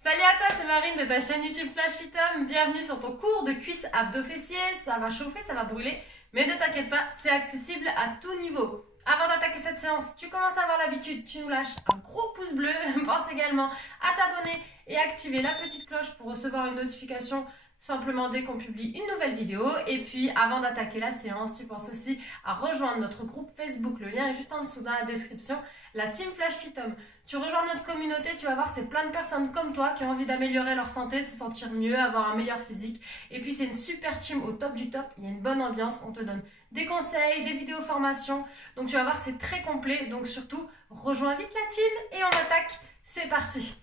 Salut à toi, c'est Marine de ta chaîne YouTube Flash Fit Homme. Bienvenue sur ton cours de cuisses abdos fessiers. Ça va chauffer, ça va brûler, mais ne t'inquiète pas, c'est accessible à tout niveau. Avant d'attaquer cette séance, tu commences à avoir l'habitude, tu nous lâches un gros pouce bleu. Pense également à t'abonner et activer la petite cloche pour recevoir une notification simplement dès qu'on publie une nouvelle vidéo. Et puis avant d'attaquer la séance, tu penses aussi à rejoindre notre groupe Facebook. Le lien est juste en dessous dans la description, la Team Flash Fit Homme. Tu rejoins notre communauté, tu vas voir, c'est plein de personnes comme toi qui ont envie d'améliorer leur santé, de se sentir mieux, avoir un meilleur physique. Et puis c'est une super team au top du top, il y a une bonne ambiance, on te donne des conseils, des vidéos formations. Donc tu vas voir, c'est très complet, donc surtout rejoins vite la team et on attaque, c'est parti.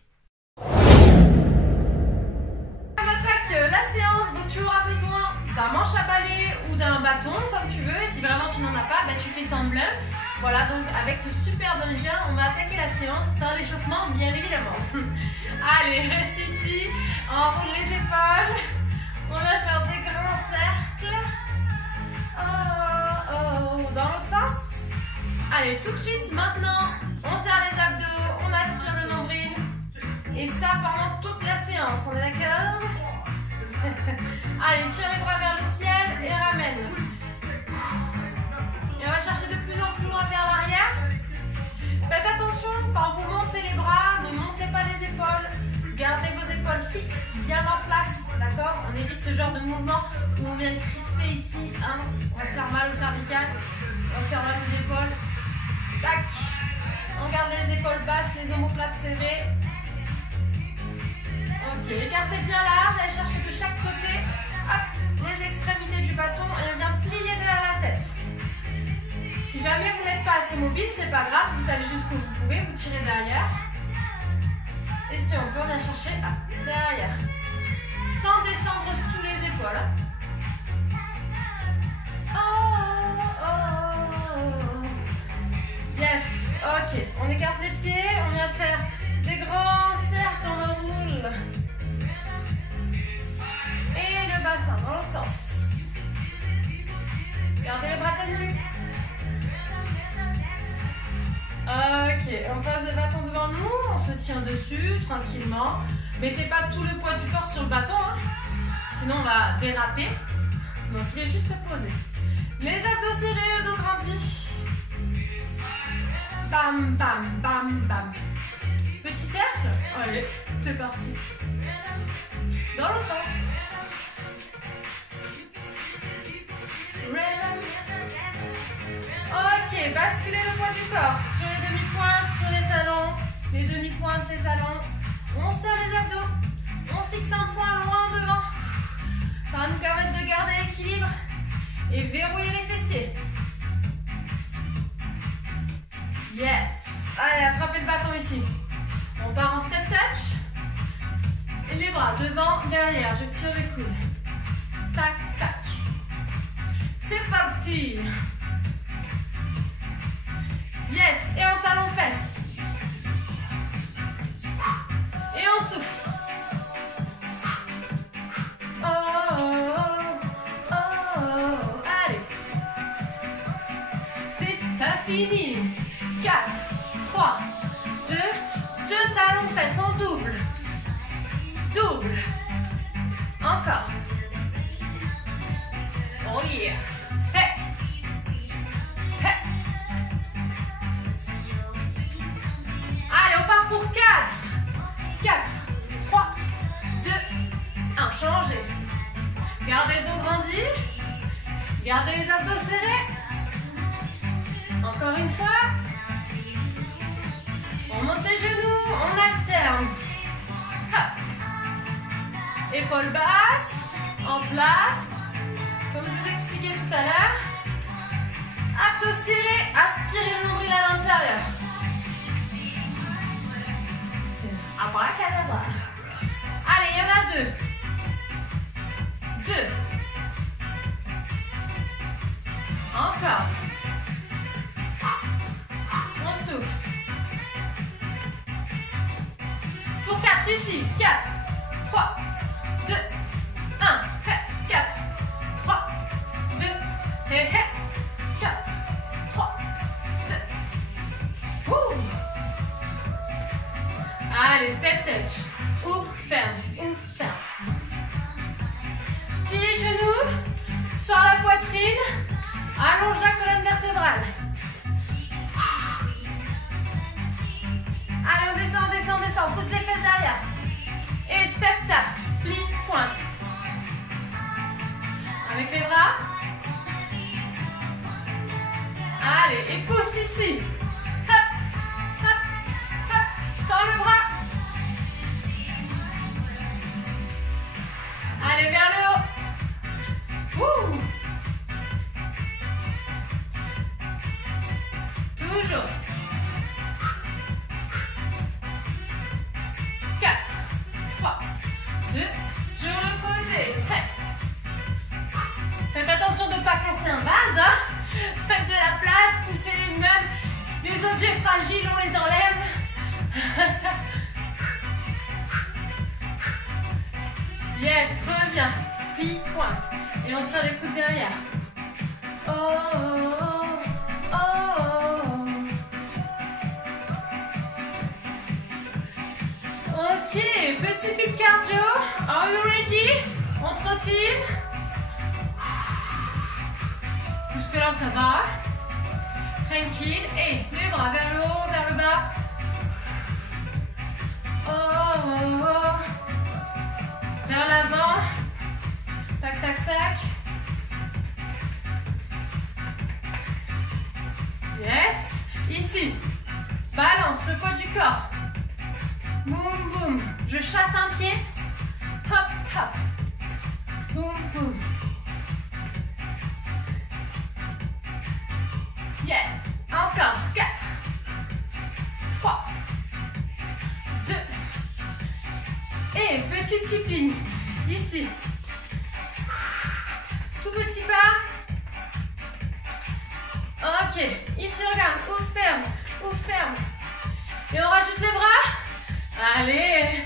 On attaque la séance, donc tu auras besoin d'un manche à balai ou d'un bâton comme tu veux. Si vraiment tu n'en as pas, tu fais semblant. Voilà, donc avec ce super engin, on va attaquer la séance par l'échauffement, bien évidemment. Allez, reste ici, enroule les épaules. On va faire des grands cercles. Dans l'autre sens. Allez, tout de suite, maintenant, on serre les abdos, on aspire le nombril. Et ça pendant toute la séance, on est d'accord? Allez, tire les bras vers le ciel et ramène. Et on va chercher de plus en plus loin vers l'arrière. Faites attention, quand vous montez les bras, ne montez pas les épaules. Gardez vos épaules fixes, bien en place, d'accord? On évite ce genre de mouvement où on vient crisper ici. Hein? On va se faire mal au cervical, on se faire mal aux épaules. Tac! On garde les épaules basses, les omoplates serrées. Ok, écartez bien large, allez chercher de chaque côté. Hop, les extrémités du bâton et on vient plier derrière la tête. Si jamais vous n'êtes pas assez mobile, c'est pas grave, vous allez jusqu'où vous pouvez, vous tirez derrière. Et si on peut, on vient chercher derrière. Sans descendre sous les épaules. Yes, ok. On écarte les pieds, on vient faire des grands cercles, on enroule. Et le bassin dans l'autre sens. Gardez les bras tenus. Ok, on passe les bâtons devant nous, on se tient dessus tranquillement. Mettez pas tout le poids du corps sur le bâton, hein. Sinon on va déraper. Donc il est juste posé. Les abdos serrés, le dos grandi. Bam, bam, bam, bam. Petit cercle. Allez, c'est parti. Dans l'autre sens. Ok, basculez le poids du corps sur les demi-pointes, sur les talons, les demi-pointes, les talons. On serre les abdos, on fixe un point loin devant. Ça va nous permettre de garder l'équilibre et verrouiller les fessiers. Yes. Allez, attrapez le bâton ici. On part en step touch. Et les bras devant, derrière. Je tire les coudes. Tac, tac. C'est parti. Yes, et en talon fesse. Et on souffle. Allez. C'est pas fini. 4, 3, 2, 2 talons fesses, on double. Double. Encore. Oh yeah. Hey. Hey. Allez, on part pour 4. 4, 3, 2, 1. Changez. Gardez le dos grandi. Gardez les abdos serrés. Encore une fois. On monte les genoux, on alterne. Hop. Épaules basses, en place. Comme je vous expliquais tout à l'heure. Abdos serrés, aspirez le nombril à l'intérieur. Abracadabra. Allez, il y en a 2. 2. Encore. On souffle. Pour 4 ici. 4, 3, 2, 1. 4, 3, 2, 4, 3, 2. Allez, step touch. ouvre, ferme, ouvre, ferme. Plie les genoux, sors la poitrine, allonge la colonne vertébrale. Allez, on descend, descend, descend, pousse les fesses derrière. Et step tap, plie, pointe. Avec les bras. Allez, et pousse ici. Hop, hop, hop, tends le bras. Allez, vers le haut. Ouh. Toujours. 4, 3, 2, sur le côté. Prêt. Faites attention de ne pas casser un vase. Hein. Faites de la place, poussez les meubles. Les objets fragiles, on les enlève. Yes, reviens. Plie, pointe. Et on tire les coudes derrière. Oh, oh, oh, oh. Ok, petit pic cardio. Are you ready? On trottine. Jusque là, ça va. Tranquille. Et les bras vers le haut, vers le bas. Oh, oh, oh. Vers l'avant. Tac, tac, tac. Yes. Ici. Balance le poids du corps. Boum, boum. Je chasse un pied. Hop, hop. Boum, boum. Yes. Encore. 4, 3, 2. Et petit tipping. Ici. Tout petit pas. Ok. Ici, regarde. Ouvre, ferme. Ouvre, ferme. Et on rajoute les bras. Allez.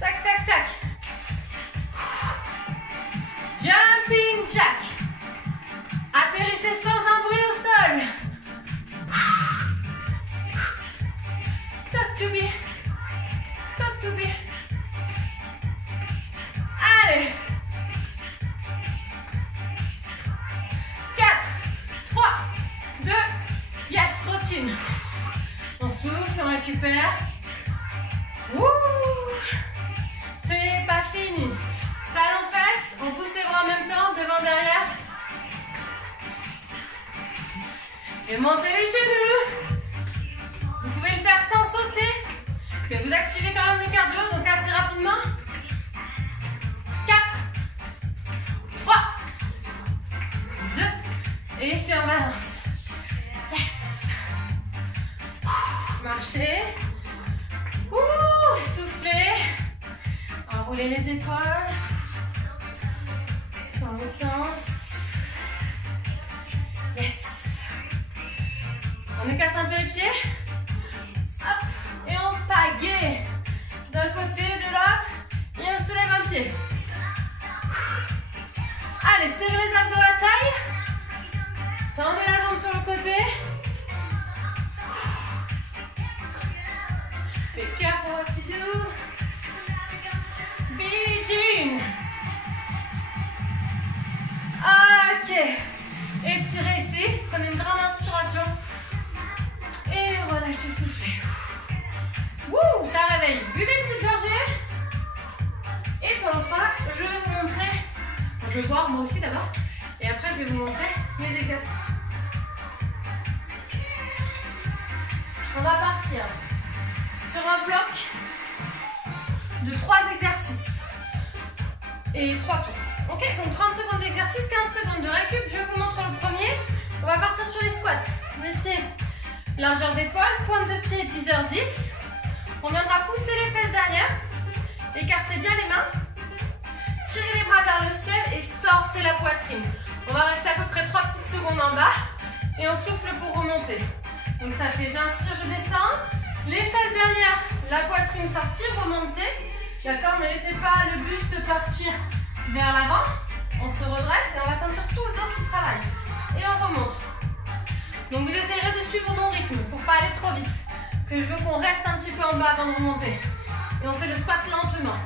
Tac, tac, tac. Jumping jack. Atterrissez sans un bruit au sol. Talk to me. Talk to me. Allez. 4, 3, 2. Yes, trottine. On souffle, on récupère. Ouh. C'est pas fini. Talons fesses, on pousse les bras en même temps, devant, derrière. Et montez les genoux. Vous pouvez le faire sans sauter. Mais vous activez quand même le cardio, donc assez rapidement. 4, 3, 2. Et ici on balance. Yes. Marchez. Ouh, soufflez. Enroulez les épaules. Dans l'autre sens. Yes. On écarte un peu les pieds. Hop. Et on pagaie. D'un côté, de l'autre. Et on soulève un pied. Allez, serrez les abdos à la taille. Tendez la jambe sur le côté. Be careful what to do. Begin. Ok. Étirez ici. Prenez une grande inspiration. Et relâchez, soufflez. Wouh, ça réveille. Buvez une petite gorgée. Et pendant ça, je vais vous montrer. Je vais boire moi aussi d'abord. Et après, je vais vous montrer mes exercices. On va partir sur un bloc de 3 exercices et 3 tours. Ok, donc 30 secondes d'exercice, 15 secondes de récup. Je vous montre le premier. On va partir sur les squats. Les pieds, largeur d'épaule, pointe de pied 10h10. On viendra pousser les fesses derrière. Écartez bien les mains. Tirez les bras vers le ciel et sortez la poitrine. On va rester à peu près 3 petites secondes en bas. Et on souffle pour remonter. Donc ça fait, j'inspire, je descends. Les fesses derrière, la poitrine sortir, remonter. D'accord, ne laissez pas le buste partir vers l'avant. On se redresse et on va sentir tout le dos qui travaille. Et on remonte. Donc vous essayerez de suivre mon rythme pour pas aller trop vite. Parce que je veux qu'on reste un petit peu en bas avant de remonter. Et on fait le squat lentement.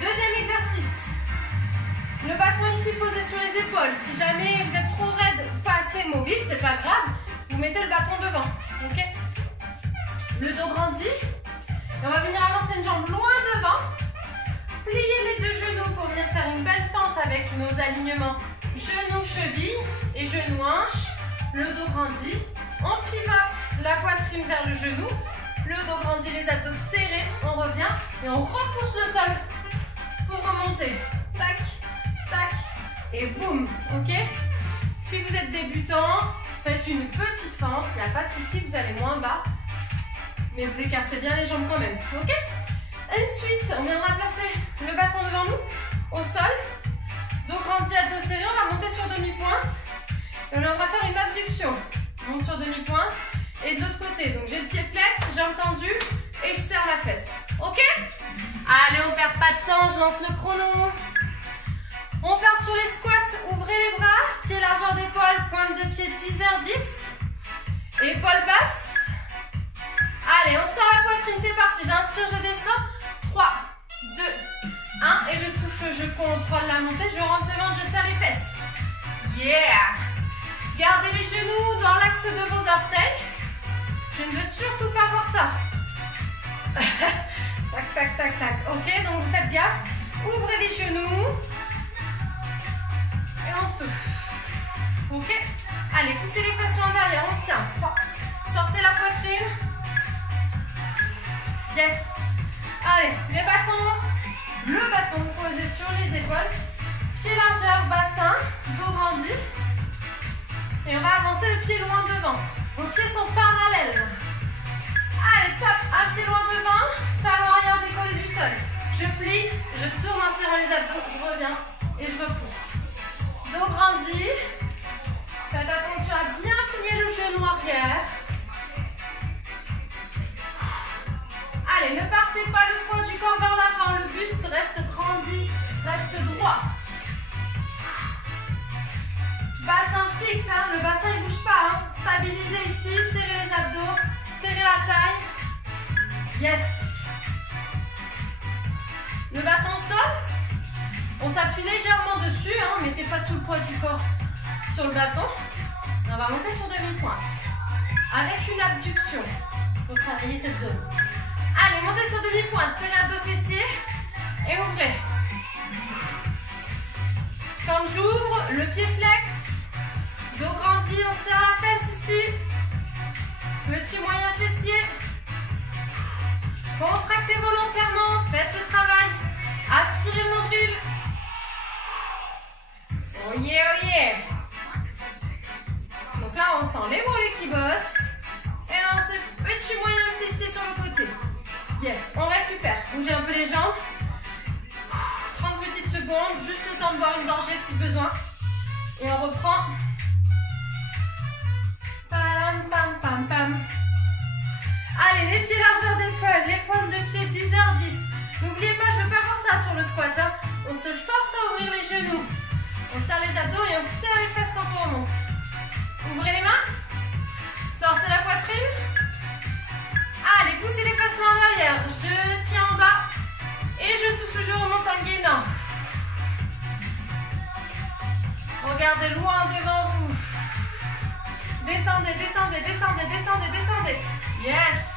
Deuxième exercice. Le bâton ici posé sur les épaules. Si jamais vous êtes trop raide ou pas assez mobile, c'est pas grave. Vous mettez le bâton devant. Ok? Le dos grandit. Et on va venir avancer une jambe loin devant. Plier les deux genoux pour venir faire une belle fente avec nos alignements genoux, cheville et genou, hanche. Le dos grandit. On pivote la poitrine vers le genou. Le dos grandit, les abdos serrés. On revient et on repousse le sol pour remonter. Tac, tac et boum. Ok? Si vous êtes débutant, faites une petite fente. Il n'y a pas de souci, vous allez moins bas. Mais vous écartez bien les jambes quand même. Ok? Ensuite, on viendra placer le bâton devant nous, au sol. Dos grandi, abdos serrés. On va monter sur demi-pointe. Et là, on va faire une abduction. On monte sur demi-pointe. Et de l'autre côté, donc j'ai le pied flex, jambes tendues et je serre la fesse. Ok? Allez, on perd pas de temps, je lance le chrono. On part sur les squats, ouvrez les bras, pied largeur d'épaule, pointe de pied 10h10. Épaules basses. Allez, on sort la poitrine, c'est parti. J'inspire, je descends. 3, 2, 1. Et je souffle, je contrôle la montée. Je rentre devant, je serre les fesses. Yeah! Gardez les genoux dans l'axe de vos orteils. Je ne veux surtout pas voir ça. Tac, tac, tac, tac. Ok, donc vous faites gaffe. Ouvrez les genoux. Et on souffle. Ok? Allez, poussez les fesses loin derrière. On tient. 3. Sortez la poitrine. Yes. Allez, les bâtons. Le bâton posé sur les épaules. Pied largeur, bassin. Dos grandi. Et on va avancer le pied loin devant. Vos pieds sont parallèles. Allez, top. Un pied loin devant. Talon arrière décollé du sol. Je plie, je tourne en serrant les abdos. Je reviens et je repousse. Dos grandi. Faites attention à bien plier le genou arrière. Allez, ne partez pas le poids du corps vers l'avant. Le buste reste grandi, reste droit. Bassin fixe, hein. Le bassin il bouge pas. Hein. Stabilisez ici, serrez les abdos, serrez la taille. Yes. Le bâton au sol. On s'appuie légèrement dessus. Hein. Mettez pas tout le poids du corps sur le bâton. On va monter sur demi-pointe. Avec une abduction. Pour travailler cette zone. Allez, montez sur demi-pointe. Serrez abdos fessiers. Et ouvrez. Quand j'ouvre, le pied flex. Dos grandi, on serre la fesse ici. Petit moyen fessier. Contractez volontairement, faites le travail. Aspirez le nombril. Oh yeah, oh yeah. Donc là, on sent les mollets qui bossent. Et lancez petit moyen fessier sur le côté. Yes, on récupère. Bougez un peu les jambes. 30 petites secondes, juste le temps de boire une gorgée si besoin. Et on reprend. Pam, pam, pam, pam. Allez, les pieds largeur d'épaule, les pointes de pied 10h10. N'oubliez pas, je ne veux pas voir ça sur le squat. Hein. On se force à ouvrir les genoux. On serre les abdos et on serre les fesses quand on remonte. Ouvrez les mains. Sortez la poitrine. Allez, poussez les fesses loin derrière. Je tiens en bas. Et je souffle, je remonte en gainant. Regardez loin devant vous. Descendez, descendez, descendez, descendez, descendez. Yes.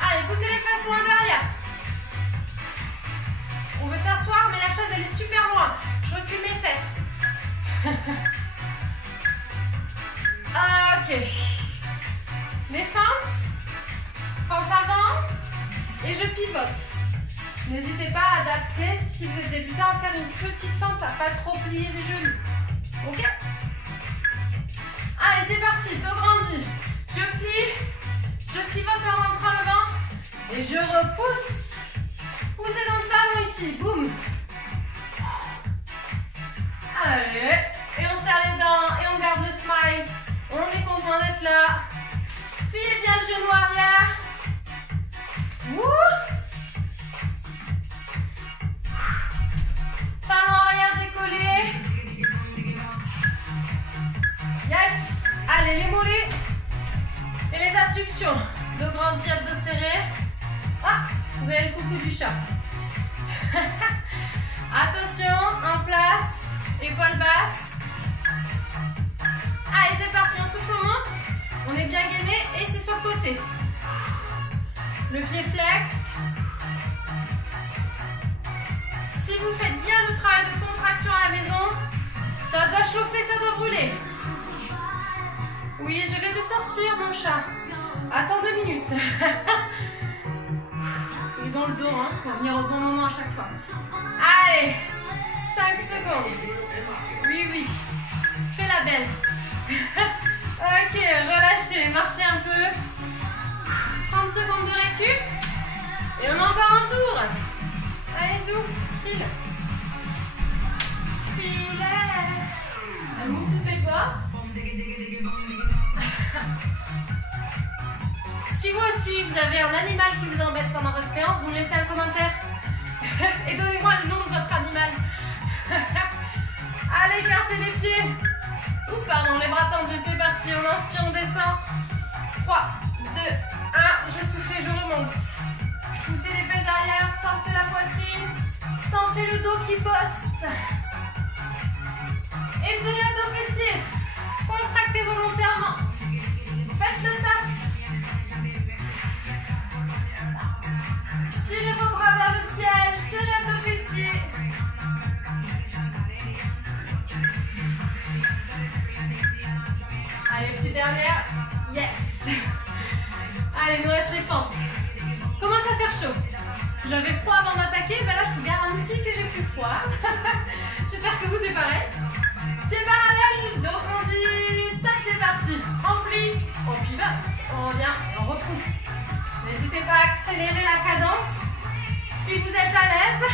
Allez, poussez les fesses loin derrière. On veut s'asseoir, mais la chaise, elle est super loin. Je recule mes fesses. Ok. Les fentes. Fente avant. Et je pivote. N'hésitez pas à adapter, si vous êtes débutant, à faire une petite fente, à pas trop plier les genoux. Ok? Allez, c'est parti, dos grandi. Je plie, je pivote en rentrant le ventre et je repousse. Poussez dans le talon ici, boum. Allez, et on serre les dents et on garde le smile. On est content d'être là. Pliez bien le genou arrière. Wouh! Talon arrière décollé. Yes. Allez, les mollets. Abduction. Dos grandi, abdos serrés. Ah, vous avez le coucou du chat. Attention, en place. Épaules basses. Allez, c'est parti. On souffle, on monte. On est bien gainé et c'est sur le côté. Le pied flex. Si vous faites bien le travail de contraction à la maison, ça doit chauffer, ça doit brûler. Oui, je vais te sortir, mon chat. Attends 2 minutes. Ils ont le don hein, pour venir au bon moment à chaque fois. Allez, 5 secondes. Oui, oui. Fais la belle. Ok, relâchez, marchez un peu. 30 secondes de récup. Et on a encore un tour. Allez, zou, file. File. Elle ouvre toutes les portes. Si vous aussi, vous avez un animal qui vous embête pendant votre séance, vous me laissez un commentaire. Et donnez-moi le nom de votre animal. Allez, écartez les pieds. Ouh, pardon, les bras tendus, c'est parti. On inspire, on descend. 3, 2, 1. Je souffle et je remonte. Poussez les fesses derrière, sortez la poitrine. Sentez le dos qui bosse. Essayez l'abdos fessier. Contractez volontairement. Faites le taf. Tirez vos bras vers le ciel. Serrez l'abdos fessier. Allez, petite dernière. Yes. Allez, il nous reste les fentes. Commence à faire chaud. J'avais froid avant d'attaquer. Ben là, je vous garantis que j'ai plus froid. J'espère que vous c'est pareil. Pieds parallèles, dos grandi. Tac, c'est parti. On plie, on pivote, on revient, on repousse. N'hésitez pas à accélérer la cadence. Si vous êtes à l'aise,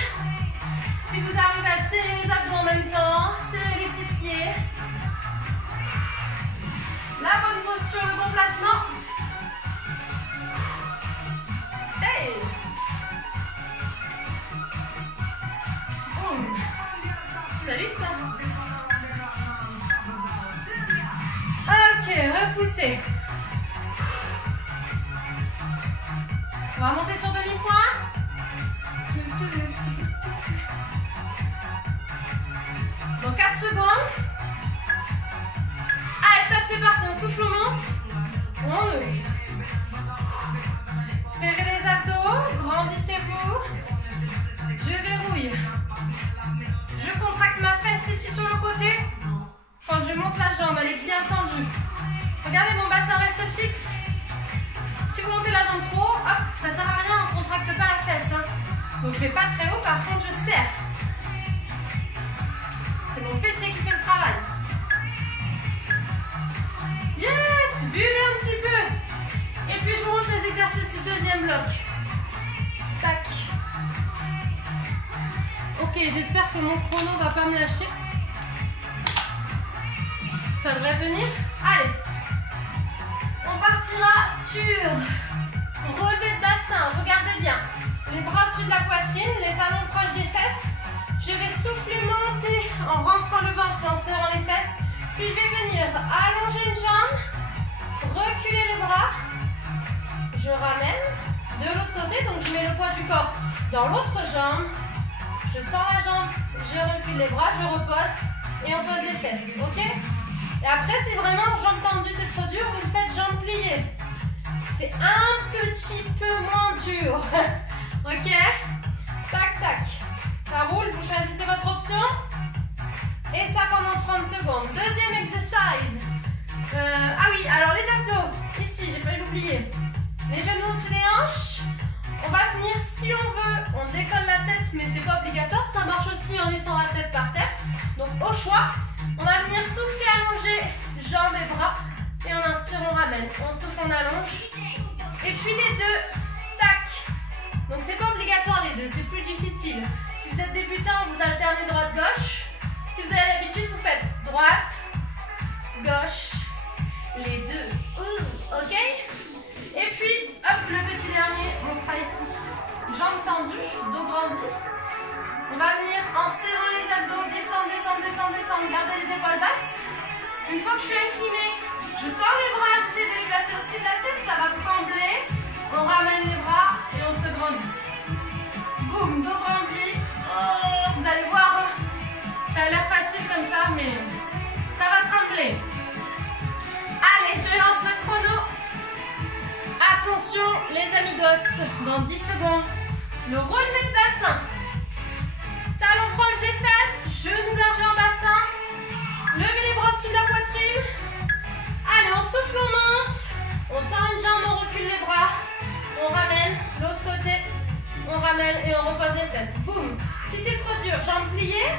si vous arrivez à serrer les abdos en même temps, serrer les fessiers. La bonne posture, le bon placement. Hey! Boum! Salut toi! Ok, repoussez. On va monter sur demi-pointe. Dans 4 secondes. Allez, top, c'est parti. On souffle, on monte. On ouvre. Serrez les abdos. Grandissez-vous. Je verrouille. Je contracte ma fesse ici sur le côté. Quand je monte la jambe, elle est bien tendue. Regardez, mon bassin reste fixe. Si vous montez la jambe trop haut, hop, ça sert à rien, on ne contracte pas la fesse. Hein. Donc je ne vais pas très haut, par contre je serre. C'est mon fessier qui fait le travail. Yes, buvez un petit peu. Et puis je vous montre les exercices du deuxième bloc. Tac. Ok, j'espère que mon chrono ne va pas me lâcher. Ça devrait tenir. Allez. On partira sur relevé de bassin. Regardez bien. Les bras au-dessus de la poitrine, les talons proches des fesses. Je vais souffler, monter en rentrant le ventre et en serrant les fesses. Puis je vais venir allonger une jambe, reculer les bras. Je ramène de l'autre côté, donc je mets le poids du corps dans l'autre jambe. Je tends la jambe, je recule les bras, je repose et on pose les fesses. Ok? Et après, si vraiment jambes tendues, c'est trop dur, vous le faites jambes pliées. C'est un petit peu moins dur. Ok? Tac, tac. Ça roule, vous choisissez votre option. Et ça pendant 30 secondes. Deuxième exercice. Ah oui, alors les abdos. Ici, j'ai failli l'oublier. Les genoux au-dessus des hanches. On va venir, si on veut, on décolle la tête, mais c'est pas obligatoire. Ça marche aussi en laissant la tête par terre. Donc au choix, on va venir souffler, allonger jambes et bras. Et on inspire, on ramène. On souffle, on allonge. Et puis les deux, tac. Donc c'est pas obligatoire les deux, c'est plus difficile. Si vous êtes débutant, vous alternez droite-gauche. Si vous avez l'habitude, vous faites droite, gauche, les deux. Ok? Et puis, hop, le petit dernier, on sera ici. Jambes tendues, dos grandi. On va venir en serrant les abdos, descendre, descendre, descendre, descendre. Gardez les épaules basses. Une fois que je suis inclinée, je tends les bras, j'essaie de les placer au-dessus de la tête, ça va trembler. On ramène les bras et on se grandit. Boum, dos grandi. Vous allez voir, ça a l'air facile comme ça, mais ça va trembler. Allez, je lance le chrono. Attention les amigos, dans 10 secondes, le relevé de bassin. Talons proches des fesses, genoux largés en bassin. Levez les bras au-dessus de la poitrine. Allez, on souffle, on monte. On tend une jambe, on recule les bras. On ramène l'autre côté. On ramène et on repose les fesses. Boum. Si c'est trop dur, jambes pliées.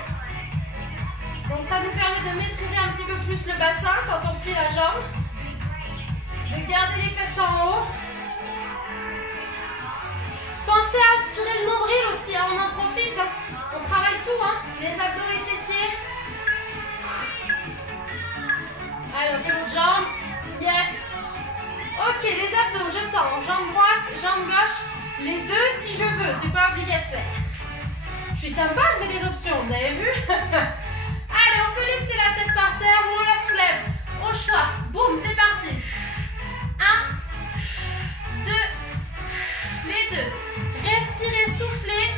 Donc ça nous permet de maîtriser un petit peu plus le bassin quand on plie la jambe. De garder les fesses en haut. Pensez à aspirer le nombril aussi, hein, on en profite. On travaille tout, hein, les abdos, les fessiers. Allez, on fait l'autre jambe. Yes. Ok, les abdos, je tends. Jambe droite, jambe gauche. Les deux si je veux, c'est pas obligatoire. Je suis sympa, je mets des options, vous avez vu? Allez, on peut laisser la tête par terre ou on la soulève. Au choix. Boum, c'est parti. 1, 2, les deux. Respirez, soufflez.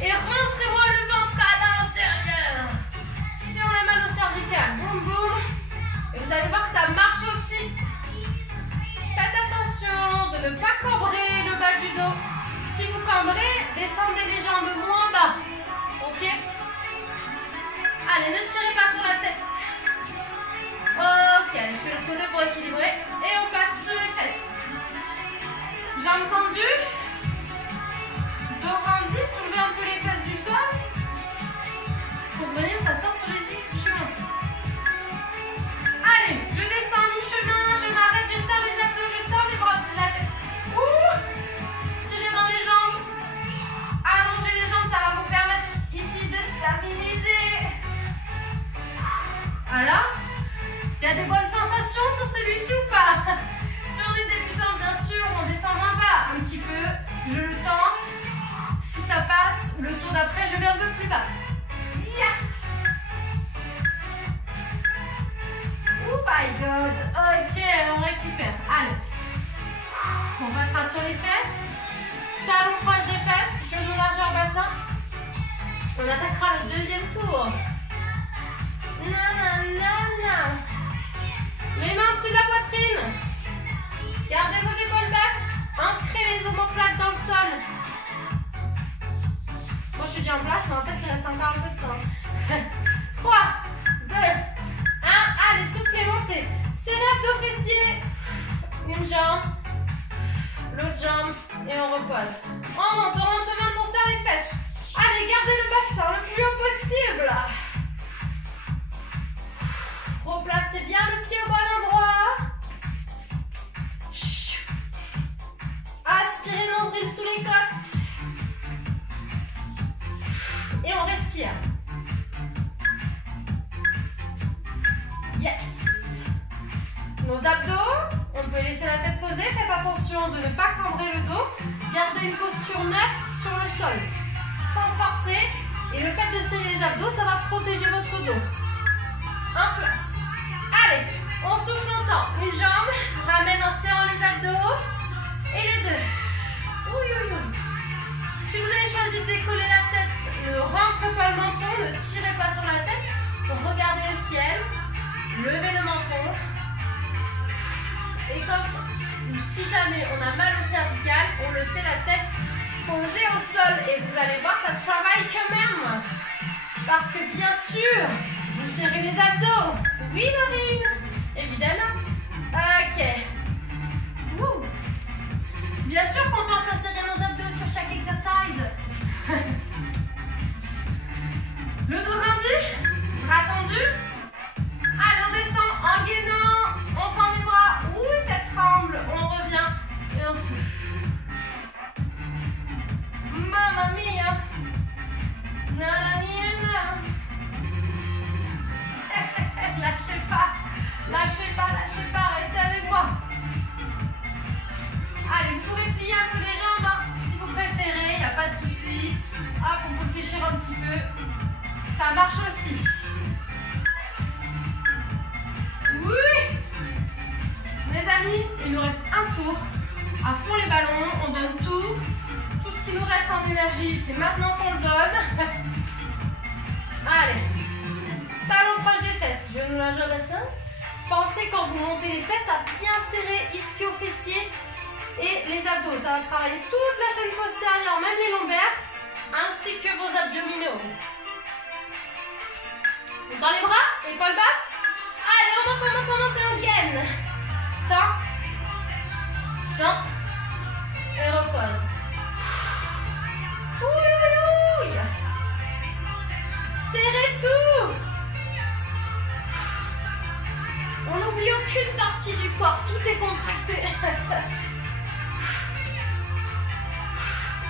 Et rentrez-moi le ventre à l'intérieur. Si on a mal au cervical, boum, boum. Et vous allez voir que ça marche aussi. Faites attention de ne pas cambrer le bas du dos. Si vous cambrez, descendez les jambes moins bas. Ok? Allez, ne tirez pas sur la tête. Ok, allez, je fais le côté pour équilibrer. Et on passe sur les fesses. Jambes tendues. Dos grandi, soulevez un peu les fesses du sol. Pour venir s'asseoir sur les ischions. Allez, je descends mi-chemin, je m'arrête, je serre les abdos, je tends les bras au-dessus de la tête. Tirez dans les jambes. Allongez les jambes, ça va vous permettre ici de stabiliser. Alors, il y a des bonnes sensations sur celui-ci ou pas? Si on est débutant, bien sûr, on descend moins bas un petit peu. Je le tente. Si ça passe, le tour d'après, je vais un peu plus bas. Yeah. Oh my god. Ok, on récupère. Allez. On passera sur les fesses. Talons proches des fesses. Genoux largeur bassin. On attaquera le deuxième tour. Nanana. Les mains au-dessus de la poitrine. Gardez vos épaules basses. Ancrez les omoplates dans le sol. Moi je suis déjà en place, mais en fait il reste encore un peu de temps. 3, 2, 1. Allez, soufflez, montez. Serrez abdos fessiers. Une jambe. L'autre jambe. Et on repose. On monte, on serre les fesses. Allez, gardez le bassin le plus haut possible. Replacez bien le pied au bon endroit. Aspirez le nombril sous les côtes. Et on respire. Yes. Nos abdos, on peut laisser la tête posée. Faites attention de ne pas cambrer le dos. Gardez une posture neutre sur le sol. Sans forcer. Et le fait de serrer les abdos, ça va protéger votre dos. En place. Allez, on souffle longtemps. Une jambe, ramène en serrant les abdos. Et les deux. Oui. Si vous avez choisi de décoller la tête, ne rentrez pas le menton, ne tirez pas sur la tête. Regardez le ciel. Levez le menton. Et comme si jamais on a mal au cervical, on le fait la tête posée au sol. Et vous allez voir, ça travaille quand même. Parce que bien sûr, vous serrez les abdos. Oui, Marine, évidemment. Ok. Wouh. Bien sûr qu'on pense à serrer nos abdos sur chaque exercice. Le dos grandi, bras tendus. Allez, on descend en gainant. On tend les bras. Ouh, ça tremble. On revient et on souffle. Mamma mia. Nanana. Lâchez pas, restez avec moi. Allez, vous pouvez plier un peu les jambes, hein, si vous préférez, il n'y a pas de souci. Hop, on peut fléchir un petit peu. Ça marche aussi. Il nous reste un tour. À fond les ballons, on donne tout. Tout ce qui nous reste en énergie, c'est maintenant qu'on le donne. Allez. Talons proches des fesses, genoux largeur bassin. Pensez quand vous montez les fesses à bien serrer ischio-fessiers et les abdos. Ça va travailler toute la chaîne postérieure, même les lombaires, ainsi que vos abdominaux. Dans les bras, épaules basses. Allez, on monte et on gaine. Tends. Tends. Et repose. Ouh. Serrez tout. On n'oublie aucune partie du corps, tout est contracté.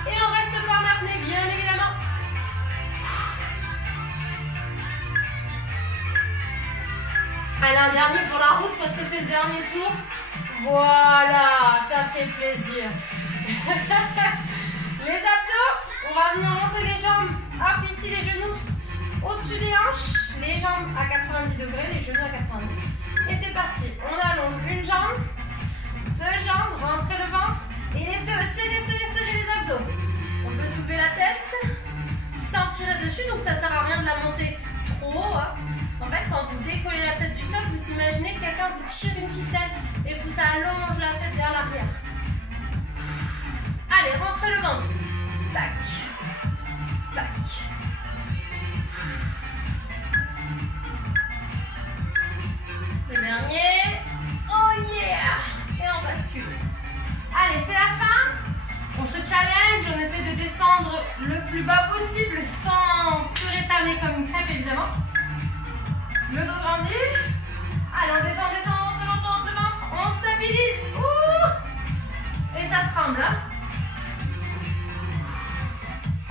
Et on reste pas en apnée, bien évidemment. Allez, un dernier pour la route parce que c'est le dernier tour. Voilà, ça fait plaisir. Les abdos, on va venir monter les jambes. Hop, ici les genoux au-dessus des hanches. Les jambes à 90 degrés, les genoux à 90. Et c'est parti. On allonge une jambe, deux jambes, rentrez le ventre. Et les deux, serrez les abdos. On peut soulever la tête sans tirer dessus, donc ça sert à rien de la monter trop haut. Hein. En fait, quand vous décollez la tête du sol, vous imaginez que quelqu'un vous tire une ficelle et vous allonge la tête vers l'arrière. Allez, rentrez le ventre. Tac. Tac. Le dernier. Oh yeah! Et on bascule. Allez, c'est la fin. On se challenge, on essaie de descendre le plus bas possible sans se rétamer comme une crêpe évidemment. Le dos grandit. Allez, on descend, rentre le ventre. On stabilise. Ouh! Et ça tremble. Hein?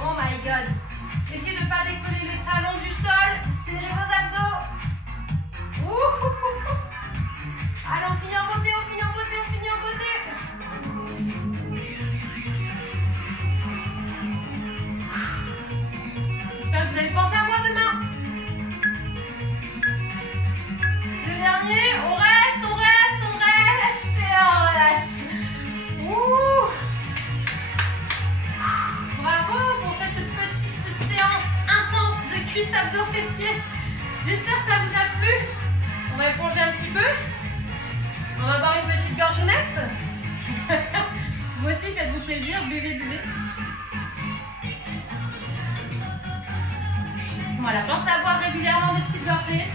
Oh my god. Essayez de ne pas décoller les talons du sol. Serrez vos abdos. Ouh! Allez, on finit en beauté, on finit en beauté, on finit en beauté. J'espère que vous allez penser à moi demain. Le dernier, on reste et on relâche. Ouh. Bravo pour cette petite séance intense de cuisses abdos fessiers. J'espère que ça vous a plu. On va éponger un petit peu. On va boire une petite gorgonnette. Vous aussi faites-vous plaisir, buvez. Voilà, pensez à boire régulièrement des petites gorgées.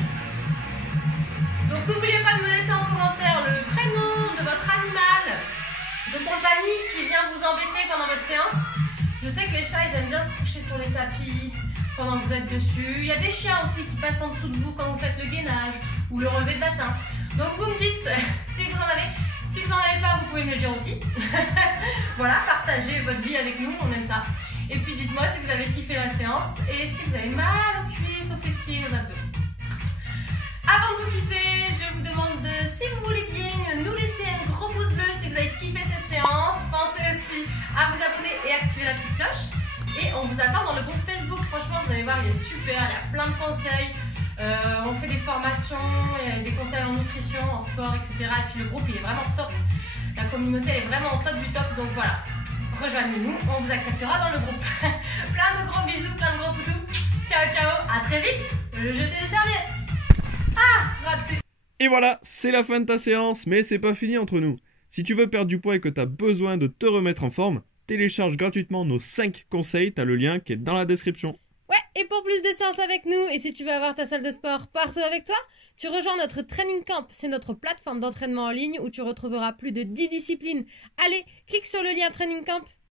Donc n'oubliez pas de me laisser en commentaire le prénom de votre animal de compagnie qui vient vous embêter pendant votre séance. Je sais que les chats ils aiment bien se coucher sur les tapis pendant que vous êtes dessus. Il y a des chiens aussi qui passent en dessous de vous quand vous faites le gainage ou le relevé de bassin. Donc vous me dites si vous en avez. Si vous n'en avez pas, vous pouvez me le dire aussi. Voilà, partagez votre vie avec nous, on aime ça. Et puis dites-moi si vous avez kiffé la séance et si vous avez mal aux cuisses, aux fessiers, aux abdos. Avant de vous quitter, je vous demande de, si vous voulez bien, nous laisser un gros pouce bleu si vous avez kiffé cette séance. Pensez aussi à vous abonner et activer la petite cloche. Et on vous attend dans le groupe Facebook. Franchement, vous allez voir, il est super, il y a plein de conseils. On fait des formations, des conseils en nutrition, en sport, etc. Et puis le groupe, il est vraiment top. La communauté, elle est vraiment au top du top. Donc voilà, rejoignez-nous, on vous acceptera dans le groupe. Plein de gros bisous, plein de gros poutous. Ciao, ciao, à très vite. Je jette les serviettes. Ah, raté. Et voilà, c'est la fin de ta séance, mais c'est pas fini entre nous. Si tu veux perdre du poids et que tu as besoin de te remettre en forme, télécharge gratuitement nos 5 conseils, t'as le lien qui est dans la description. Ouais, et pour plus de séances avec nous, et si tu veux avoir ta salle de sport partout avec toi, tu rejoins notre Training Camp. C'est notre plateforme d'entraînement en ligne où tu retrouveras plus de 10 disciplines. Allez, clique sur le lien Training Camp